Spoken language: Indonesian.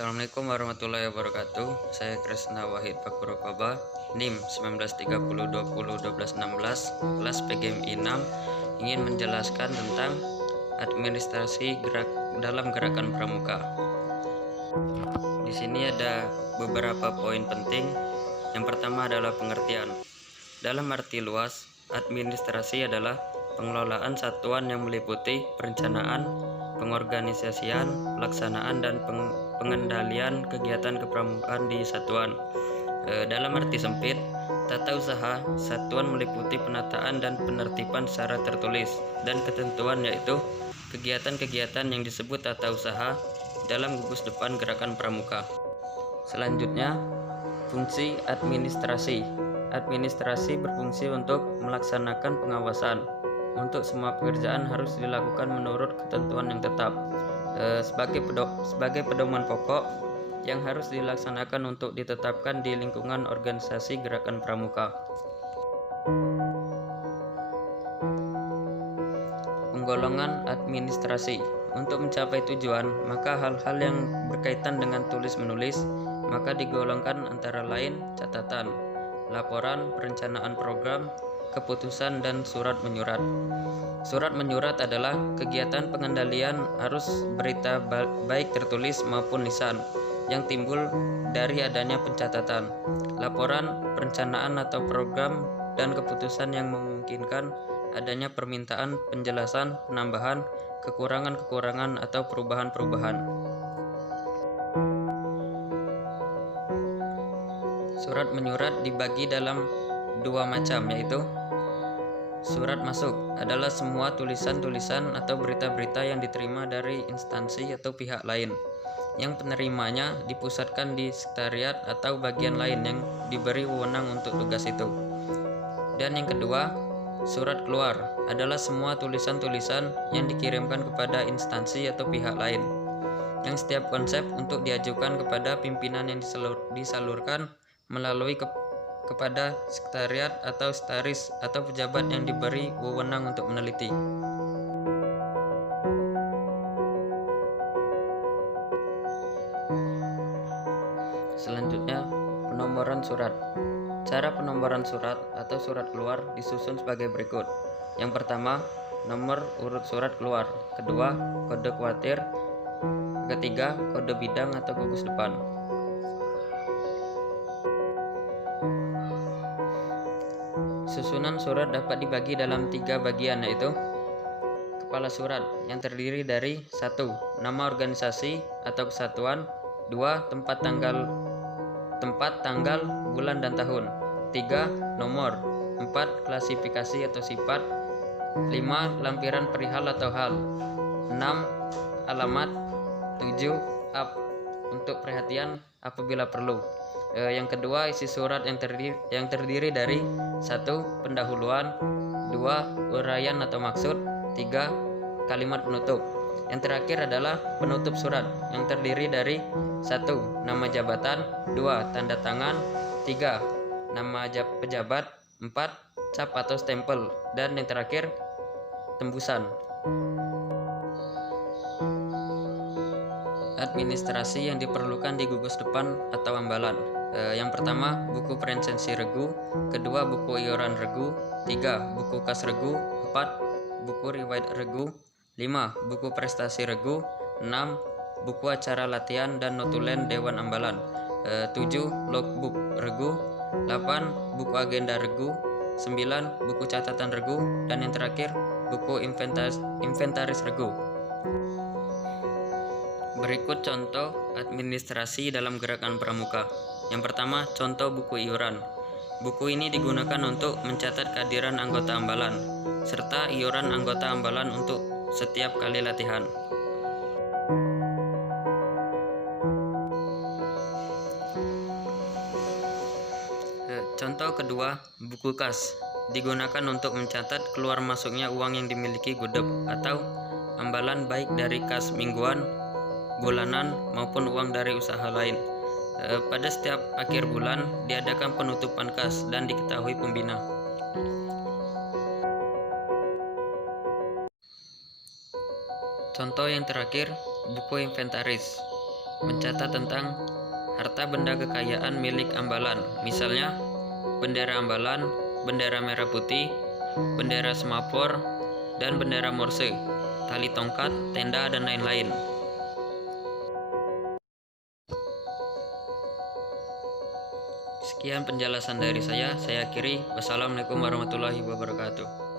Assalamualaikum warahmatullahi wabarakatuh. Saya Kresna Wahid Pakpurokoba, NIM 1930201216, kelas PGMI 6, ingin menjelaskan tentang administrasi dalam gerakan pramuka. Di sini ada beberapa poin penting. Yang pertama adalah pengertian. Dalam arti luas, administrasi adalah pengelolaan satuan yang meliputi perencanaan, pengorganisasian, pelaksanaan, dan pengendalian kegiatan kepramukaan di satuan. Dalam arti sempit, tata usaha satuan meliputi penataan dan penertiban secara tertulis dan ketentuan, yaitu kegiatan-kegiatan yang disebut tata usaha dalam gugus depan gerakan pramuka. Selanjutnya, fungsi administrasi. Administrasi berfungsi untuk melaksanakan pengawasan. Untuk semua pekerjaan harus dilakukan menurut ketentuan yang tetap. Sebagai pedoman pokok yang harus dilaksanakan untuk ditetapkan di lingkungan organisasi gerakan pramuka. Penggolongan administrasi. Untuk mencapai tujuan, maka hal-hal yang berkaitan dengan tulis-menulis maka digolongkan antara lain catatan, laporan, perencanaan program, keputusan, dan surat menyurat. Surat menyurat adalah kegiatan pengendalian arus berita baik tertulis maupun lisan yang timbul dari adanya pencatatan, laporan, perencanaan atau program, dan keputusan yang memungkinkan adanya permintaan, penjelasan, penambahan, kekurangan-kekurangan, atau perubahan-perubahan. Surat menyurat dibagi dalam dua macam, yaitu surat masuk adalah semua tulisan-tulisan atau berita-berita yang diterima dari instansi atau pihak lain, yang penerimanya dipusatkan di sekretariat atau bagian lain yang diberi wewenang untuk tugas itu. Dan yang kedua, surat keluar adalah semua tulisan-tulisan yang dikirimkan kepada instansi atau pihak lain, yang setiap konsep untuk diajukan kepada pimpinan yang disalurkan melalui kepada sekretariat atau sekretaris atau pejabat yang diberi wewenang untuk meneliti. Selanjutnya, penomoran surat. Cara penomoran surat atau surat keluar disusun sebagai berikut. Yang pertama, nomor urut surat keluar. Kedua, kode kuartir. Ketiga, kode bidang atau gugus depan. Susunan surat dapat dibagi dalam 3 bagian, yaitu kepala surat yang terdiri dari 1. Nama organisasi atau kesatuan. 2. Tempat, tanggal, bulan, dan tahun. 3. Nomor. 4. Klasifikasi atau sifat. 5. Lampiran perihal atau hal. 6. Alamat. 7. Untuk perhatian apabila perlu. Yang kedua, isi surat yang terdiri dari 1. Pendahuluan. 2. Uraian atau maksud. 3. Kalimat penutup. Yang terakhir adalah penutup surat yang terdiri dari 1. Nama jabatan. 2. Tanda tangan. 3. Nama pejabat. 4. Cap atau stempel. Dan yang terakhir, tembusan. Administrasi yang diperlukan di gugus depan atau ambalan. Yang pertama, buku presensi regu. Kedua, buku iuran regu. 3. Buku kas regu. 4. Buku riwayat regu. 5. Buku prestasi regu. 6. Buku acara latihan dan notulen dewan ambalan. 7. Logbook regu. 8. Buku agenda regu. 9. Buku catatan regu. Dan yang terakhir, buku inventaris regu. Berikut contoh administrasi dalam gerakan pramuka. Yang pertama, contoh buku iuran. Buku ini digunakan untuk mencatat kehadiran anggota ambalan, serta iuran anggota ambalan untuk setiap kali latihan. Contoh kedua, buku kas. Digunakan untuk mencatat keluar masuknya uang yang dimiliki gudeg atau ambalan, baik dari kas mingguan, bulanan, maupun uang dari usaha lain. Pada setiap akhir bulan diadakan penutupan kas dan diketahui pembina. Contoh yang terakhir, buku inventaris. mencatat tentang harta benda kekayaan milik Ambalan, misalnya bendera Ambalan, bendera merah putih, bendera semafor, dan bendera Morse, tali tongkat, tenda, dan lain-lain. Sekian penjelasan dari saya akhiri. Wassalamualaikum warahmatullahi wabarakatuh.